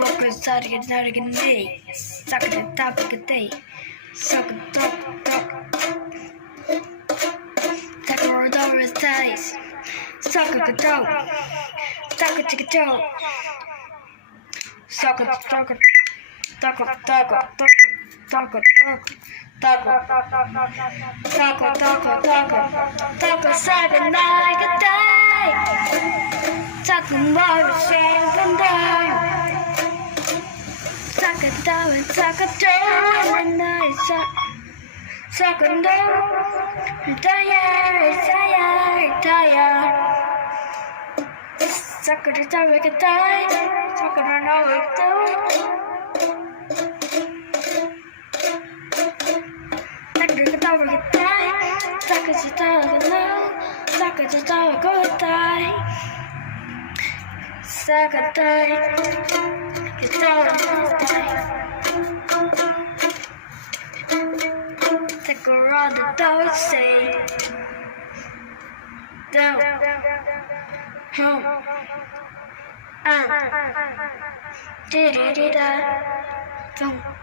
Walk inside a knee, suck at the top of the day, suck a dog, take a roll over his ties, suck a toe, suck a chicken toe, suck a taco, taco, taco, taco, taco, taco, taco, taco, taco, taco, Saturday night a day, talking about the same day. Suck it down and suck it down and I suck it down. I'm tired, tired, tired. Suck it down, make it tight. Suck it down, now it down. Suck it down, make it tight. Suck it down, now. Suck it down, go tight. Suck it tight. Get down, take a run the door, say down, home, did don't,